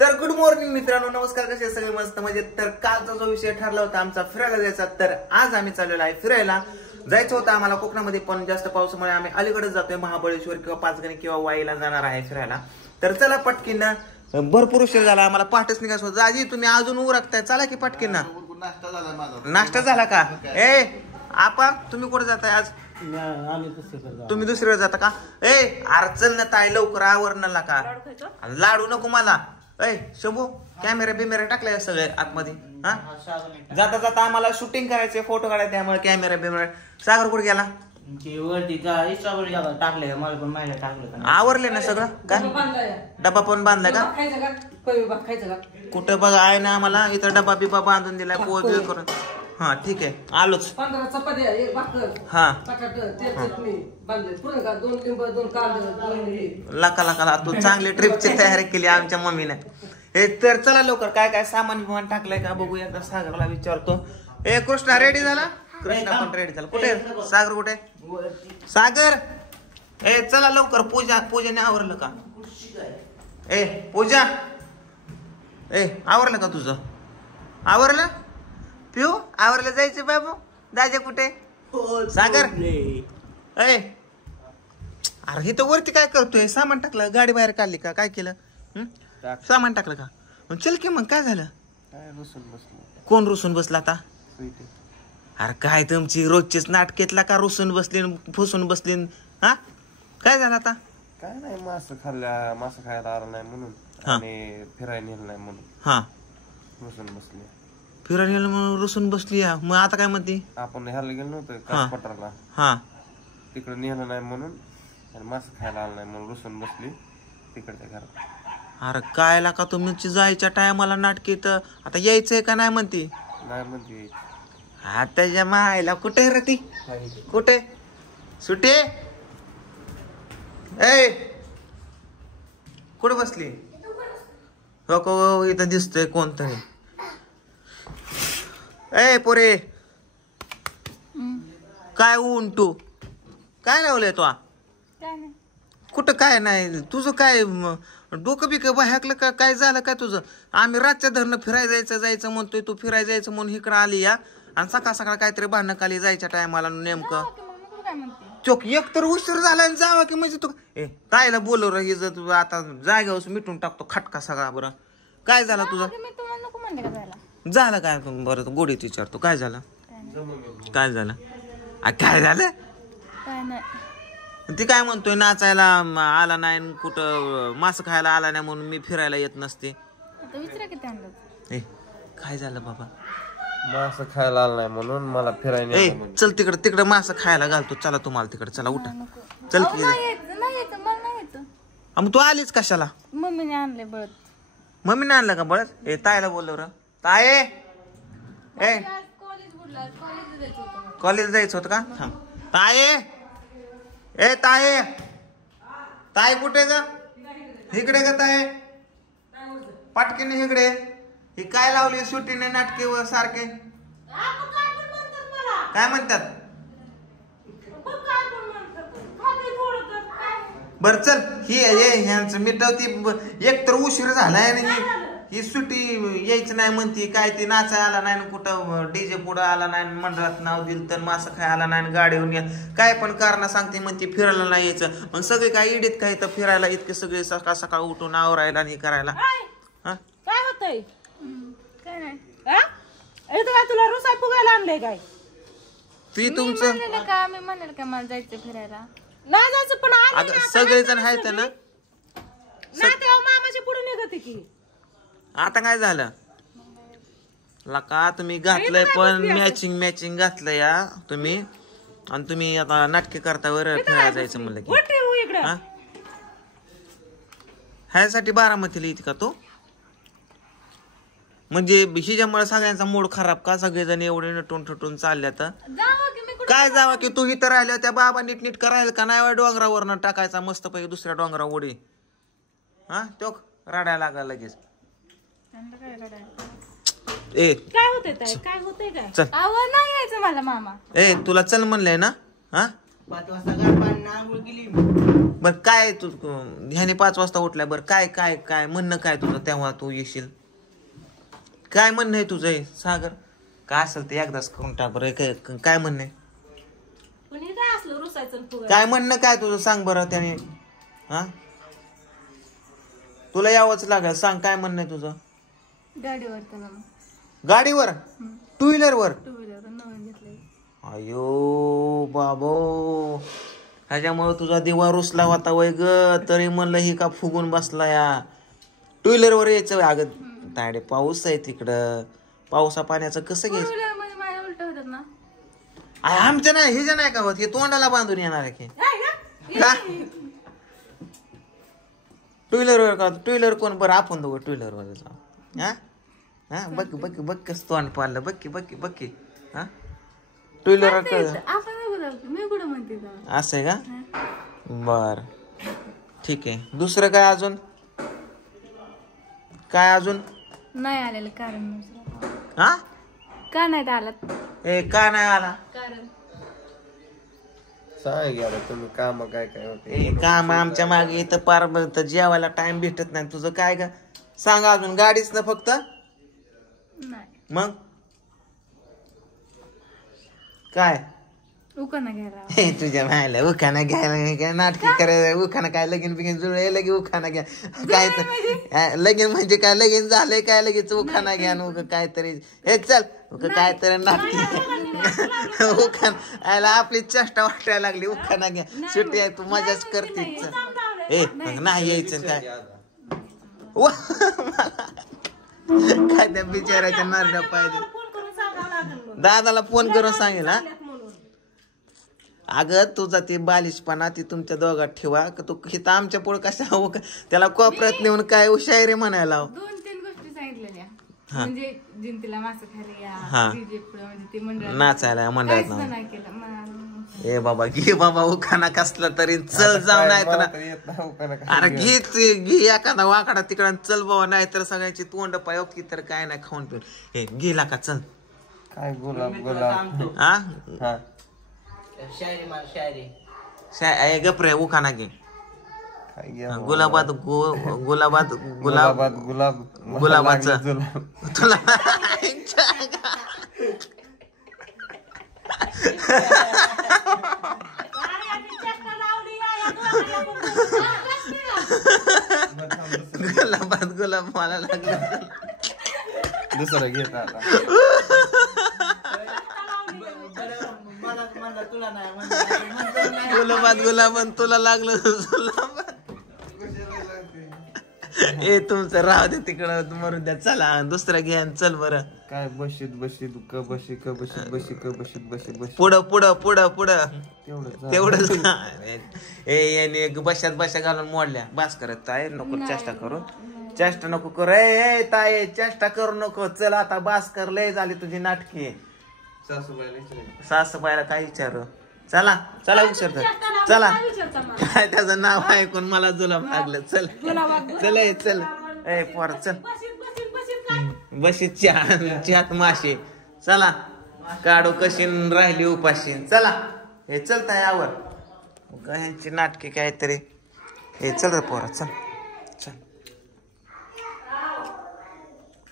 तर good morning मित्रांनो, नमस्कार. कसे सगळे? मस्त म्हणजे. तर कालचा जो विषय ठरला होता आमचा फिरायला जायचा, तर आज आम्ही चाललेलो आहे फिरायला. जायचं होतं आम्हाला कोकणामध्ये, पण जास्त पावसामुळे आम्ही अलीकडे जातोय, महाबळेश्वर किंवा पाचगणी किंवा वाईला जाणार आहे फिरायला. तर चला पटकीन, भरपूर उशीर झाला आम्हाला, पहाटेच निघायचं होतं. आजी तुम्ही अजून उरकताय, चला की पटकीन. नाश्ता झाला का? ए आपा तुम्ही कुठे जाताय आज? तुम्ही दुसरीकडे जाता का? ए अरे चल ना ताई, लवकर आवरणला का? लाडू नको मला. ए शंभू, कॅमेरा बिमेरा टाकलाय सगळे आतमध्ये. हा जाता जाता आम्हाला शूटिंग करायचे, फोटो काढायचे, त्यामुळे कॅमेरा बिमेरा. सागर कुठे गेला? टाकले मला पण माहिती टाकलं. आवरले ना सगळं? काय डबा पण बांधलाय का? कुठं बघा आहे ना, आम्हाला इथं डबा बिबा बांधून दिलाय, पोळ बिळ करून. हा ठीक आहे, आलोच. 15 चपात्या, एक भाकर, हा बटाट, तेल चटणी बांधले पुरण का, 2 लिंब, 2 कांदे, 2 लाका लाका तू चांगली ट्रिपची तयारी केली आमच्या मम्मीने. हे तर चला लवकर, काय काय सामान बिमान टाकलंय का बघू, एकदा सागरला विचारतो. ए कृष्णा रेडी झाला? कृष्णा पण रेडी झाला. कुठे सागर? कुठे सागर? ए चला लवकर, पूजाने आवरलं का? ए पूजा, ए आवरलं का तुझं? आवरलं? पिऊ आवरलं? जायचं बाबू? दादा कुठे? सागर ए अरे ही तर वरती काय करतोय? सामान टाकलं, गाडी बाहेर काढली का? काय केलं? सामान टाकलं का? चल की मग, काय झालं? कोण रुसून बसला आता? अरे काय तुमची रोजचीच नाटकेतला का? रुसून बसली फुसून बसली. हा काय झालं आता? काय नाही, मासं खायला आलं नाही म्हणून, आणि फिरायला नेलं नाही म्हणून. हा रुसून बसली. फिरायला म्हणून रुसून बसली. मग आता काय म्हणते? आपण ह्याला गेलो नव्हतं कासपठारला, हा तिकडे नेलं नाही म्हणून, आणि मासं खायला आलं नाही म्हणून रुसून बसली तिकडच्या घरात. अरे काय लाका तुमची जायच्या टायमाला नाटकी, तर आता यायचंय का नाही म्हणते? नाही म्हणते. हा त्याच्या मायला कुठे रे ती? कुठे सुटे? ए कुठे बसली? हो इथं दिसतोय कोणतरी. ए पोरे, काय उंटू काय लावलंय तो? कुठं काय नाही तुझं? काय डोकं बिकं बहाकलं का? काय झालं काय तुझं? आम्ही रातच्या धरणं फिरायला जायचं म्हणतोय, तू फिरायला जायचं म्हणून इकडं आली या, आणि सकाळ सकाळ काहीतरी भांडणं खाली जायच्या टायमाला नेमकं चोक एक तर उशीर झाला आणि जावा की म्हणजे तू कायला बोलव रे? तू आता जागेवर मिटून टाकतो खटका सगळा. बरं काय झालं तुझं? झालं काय? बरं गोडीत विचारतो, काय झालं? काय झालं? काय झालं? ती काय म्हणतोय, नाचायला आला नाही, कुठं मांस खायला आला नाही म्हणून मी फिरायला येत नसते. ए काय झालं बाबा? मासं खायला आलं नाही म्हणून मला फिरायला ए चल तिकडं मांस खायला घालतो, चला तुम्हाला तिकडे. चला उठा, चल की. मग तू आलीच कशाला? मम्मीने आणले बळत. मम्मीने आणलं का बळत? ए ताईला बोललो र. ताये ए कॉलेज जायचं होतं का? थांब. ताये ए ताये, ताई कुठे ग? इकडे ग ताये, पाटकीने इकडे. ही काय लावली सुटीने नाटके व सारखे? काय म्हणतात? बर चल, ही ह्यांचं मिटवती. एक तर उशीर झालाय आणि ही सुट्टी यायचं नाही म्हणती. काय ती नाचाय आला नाही, कुठं डीजे पुढं आला नाही, मंडळात नाव दिलं तर मासं खाय आला नाही, गाडीवर काय पण कारण सांगते म्हणते फिरायला नाही यायचं. मग सगळे काय इडीत काय तर फिरायला इतके सगळे सकाळ सकाळ उठून आवरायला आणि करायला. काय होतंय? काय नाही काय तुला रुसाय फुगायला आणलंय काय? ती तुमचं मी म्हणेल का मला जायचं फिरायला? नाही जायचं, पण सगळे जण आहेत ना. ना तेव्हा मामाच्या पुढे निघते की. आता काय झालं लका? तुम्ही घातलंय पण मॅचिंग घातलं या तुम्ही, आणि तुम्ही आता नाटके करता वर फिरायला जायचं म्हणलं की. ह्यासाठी बारामतीला येते का तो? म्हणजे हिच्यामुळे सगळ्यांचा मूड खराब का? सगळेजण एवढे नटून ठटून चालल्या तर काय जावा की? तू इथं राहिल्या त्या बाबा नीट करायला का नाही? डोंगरावरनं टाकायचा मस्त पैकी दुसऱ्या डोंगरा उडी. हा तो रडायला लागला लगेच. ए काय होतंय? काय होतंय? काय चल नाही यायचं मला मामा. ए तुला चल म्हणलंय ना? हा 5 वाजता गार पाणी आंघोळ केली. बर काय तू ह्याने 5 वाजता उठलाय बरं काय काय काय म्हणणं काय तुझं तेव्हा तू येशील काय म्हणणं आहे तुझं हे? सागर काय असेल ते एकदाच करून टाक बरं काय म्हणणं आहे पण हे काय असलं रुसायचं आणि फुगायचं? काय म्हणणं काय तुझं सांग बरं त्याने हा तुला यावंच लागेल सांग काय म्हणणं आहे तुझं गाडीवर त्याला मग गाडीवर 2 व्हीलरवर 2 व्हीलर नवीन घेतलंय. अयो बाबो ह्याच्यामुळे तुझा दिवा रुसला होता वय ग तरी म्हणलं ही का फुगून बसला या 2 व्हीलरवर यायचं अगं ताडे पाऊस आहे तिकडं पावसा पाण्याचं कसं 4 घ्यायचं व्हीलर मध्ये माझ्या उलट होतात ना. आमच्या नाही हे जे नाही का होत हे तोंडाला बांधून येणार आहे की का 2 व्हीलरवर का 2 व्हीलर कोण बरं आपण दोघं 2 व्हीलरवर जाऊ हा हा बघ कसं तोंड पाडलं बघ की हा 2 व्हीलरवर आपण नको जाऊ की. मी कुठं म्हणते जाऊ. असं आहे का बर ठीक आहे दुसरं काय अजून नाही आलेलं कारण दुसरं. हा का नाही आला ए का नाही आला कारण सांग घ्या तुम्ही काम काय काय होते ए काम आमच्या मागे इथं पार तर जेवायला टाइम भेटत नाही तुझं काय का सांग अजून गाडीच ना फक्त नाही मग काय उकाना घ्यायला. हे तुझ्या मायला उखाना घ्यायला काय नाटकी करायला उखाना काय लगीन बिगीन जुळले लगे उखाना घ्या काय तर लगीन म्हणजे काय लगीन झालंय काय लगेच उखाना घ्या उग काहीतरी हे चल उग काहीतरी नाटकी उखान आयला आपली चेष्टा वाटायला लागली उखाना घ्या सुट्टी आहे तू मजाच करते ए मग नाही यायचं काय काय त्या बिचाराच्या नारड्या पाहिजे फोन करून सांगावं लागेल मग. दादाला फोन करून सांगेल हा म्हणून अगं तुझा ते बालिशपणा ती तुमच्या दोघात ठेवा का तू हिथं आमच्या पुढे कशा त्याला कोपऱ्यात नेऊन काय शायरी म्हणायला लाव. 2-3 गोष्टी सांगितलेल्या म्हणजे जिंतीला मासं खायला हा. या डीजे पुढे म्हणजे ते मंडळ नाचायला मंडळात काहीच ना नाही केलं ए बाबा घे बाबा उखाना कसला तरी चल जाऊ नाही तर अरे घे एखादा वाकडा तिकडा चल बाबा नाही तर सगळ्यांची तोंड पाय की तर काय नाही खाऊन पिऊन हे गेला का चल काय गुलाब मी गुलाब सांगतो. हा हा शायरी मार शायरी. गपरे उखाना घे काय घ्या गुलाबात गुलाबात गुलाब गुलाबात गुलाब गुलाबाचं. लागलं जुलाब. तुला गुलाबात गुलाब मला लागलं दुसरं घेत आता मला तुला नाही म्हणतो गुलाबात गुलाबन तुला लागलं गुलाबात ए तुमचं राहू दे तिकडं मरू द्या चला दुसरं घ्या आणि चल बरं काय बशीत बशीत क बशी क बशीत बशी क बशीत बशी बशी पुढं पुढं पुढं पुढं तेवढं तेवढंच ए याने बशात बशा घालून मोडल्या बास करत आहे नको चेष्टा करू चेष्टा नको करू ए ताई चेष्टा करू नको चल आता बास कर लय झाली तुझी नाटकी सासूबाईला काय विचारू चला चला विचारतो चला काय त्याचं नाव ऐकून मला जुलाब लागलं चल चल ए, चल ए पोर चल बशी चहात माशी चला काढू कशी राहिली उपाशी चला हे चलता यावर ह्यांची नाटकी काहीतरी हे चल रे पोरा चल चल